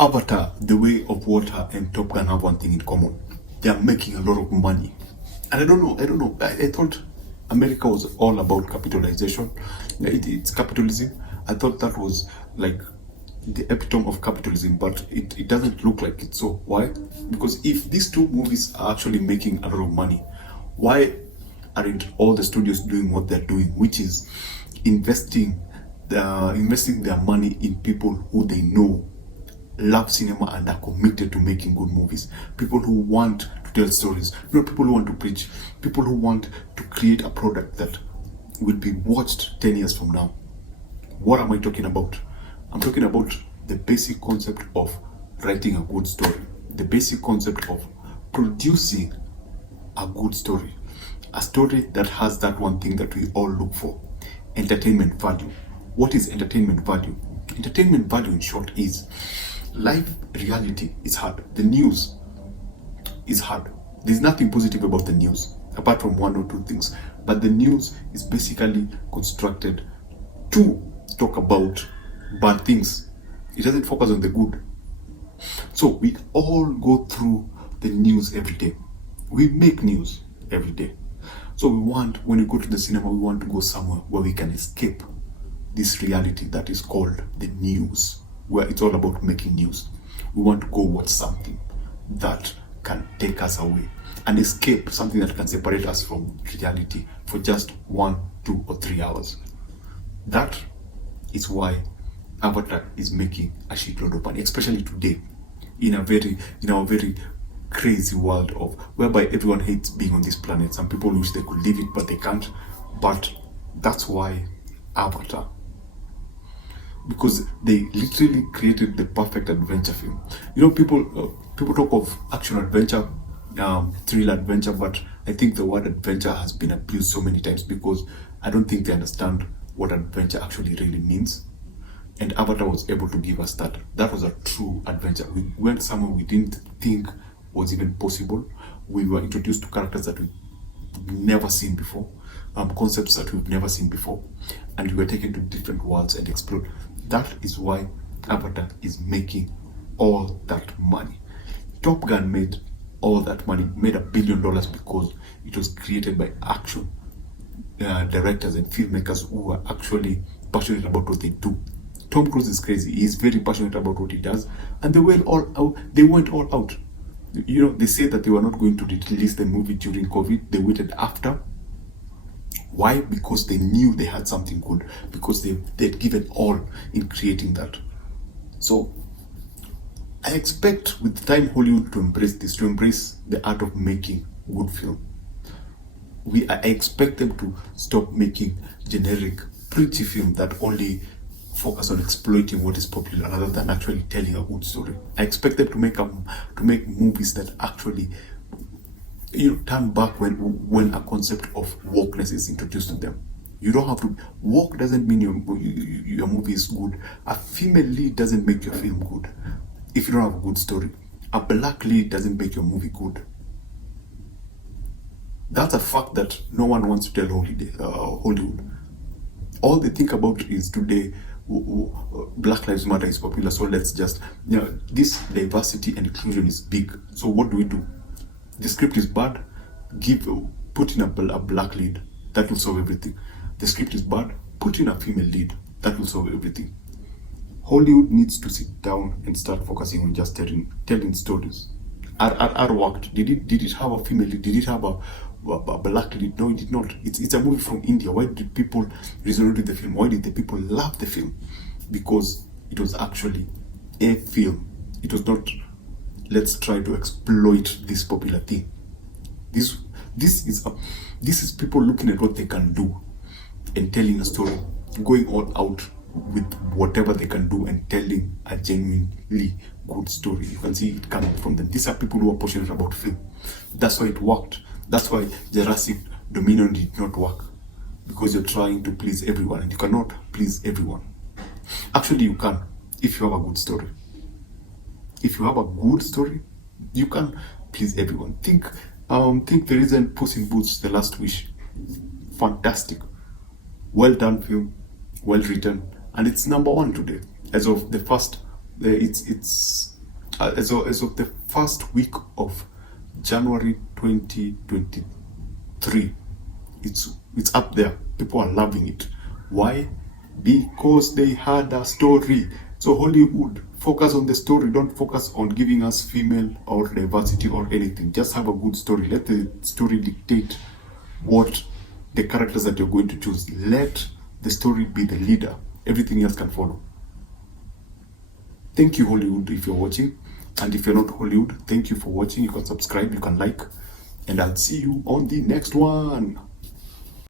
Avatar, The Way of Water, and Top Gun have one thing in common. They are making a lot of money. And I don't know. I thought America was all about capitalization. It's capitalism. I thought that was like the epitome of capitalism, but it doesn't look like it. So why? Because if these two movies are actually making a lot of money, why aren't all the studios doing what they're doing, which is investing their money in people who they know love cinema and are committed to making good movies, people who want to tell stories, not people who want to preach, people who want to create a product that will be watched 10 years from now. What am I talking about? I'm talking about the basic concept of writing a good story, the basic concept of producing a good story, a story that has that one thing that we all look for: entertainment value. What is entertainment value? Entertainment value, in short, is life reality is hard. The news is hard. There's nothing positive about the news apart from one or two things. But the news is basically constructed to talk about bad things. It doesn't focus on the good. So we all go through the news every day. We make news every day. So when we go to the cinema, we want to go somewhere where we can escape this reality that is called the news, where it's all about making news. We want to go watch something that can take us away and escape, something that can separate us from reality for just 1, 2, or 3 hours. That is why Avatar is making a shitload of money, especially today, in our very crazy world of whereby everyone hates being on this planet. Some people wish they could leave it, but they can't. But that's why Avatar, because they literally created the perfect adventure film. People talk of action adventure, thrill adventure, but I think the word adventure has been abused so many times because I don't think they understand what adventure actually really means. And Avatar was able to give us that. That was a true adventure. We went somewhere we didn't think was even possible. We were introduced to characters that we've never seen before, concepts that we've never seen before, and we were taken to different worlds and explored. That is why Avatar is making all that money. Top Gun made all that money, made $1 billion because it was created by action directors and filmmakers who are actually passionate about what they do. Tom Cruise is crazy. He's very passionate about what he does, and they went all out. They said that they were not going to release the movie during COVID. They waited after. Why? Because they knew they had something good, because they'd given all in creating that. So I expect with time Hollywood to embrace this, to embrace the art of making good film. I expect them to stop making generic, pretty film that only focus on exploiting what is popular rather than actually telling a good story. I expect them to make movies that actually turn back when a concept of wokeness is introduced to them. You don't have to. Woke doesn't mean your movie is good. A female lead doesn't make your film good if you don't have a good story. A black lead doesn't make your movie good. That's a fact that no one wants to tell Hollywood. All they think about is today, Black Lives Matter is popular, so let's just, this diversity and inclusion is big. So what do? The script is bad, put in a black lead, that will solve everything. The script is bad, put in a female lead, that will solve everything. Hollywood needs to sit down and start focusing on just telling stories. RRR worked. Did it have a female lead? Did it have a black lead? No, it did not. It's a movie from India. Why did people resonate with the film? Why did the people love the film? Because it was actually a film. It was not, let's try to exploit this popular thing. This is people looking at what they can do and telling a story, going all out with whatever they can do and telling a genuinely good story. You can see it coming from them. These are people who are passionate about film. That's why it worked. That's why Jurassic Dominion did not work, because you're trying to please everyone and you cannot please everyone. Actually, you can if you have a good story. If you have a good story, you can please everyone. Think the reason Puss in Boots: The Last Wish. Fantastic, well done film, well written, and it's #1 today as of the 1st As of the first week of January 2023, it's up there. People are loving it. Why? Because they had a story. So Hollywood, focus on the story. Don't focus on giving us female or diversity or anything. Just have a good story. Let the story dictate what the characters that you're going to choose. Let the story be the leader. Everything else can follow. Thank you, Hollywood, if you're watching. And if you're not Hollywood, thank you for watching. You can subscribe, you can like, and I'll see you on the next one.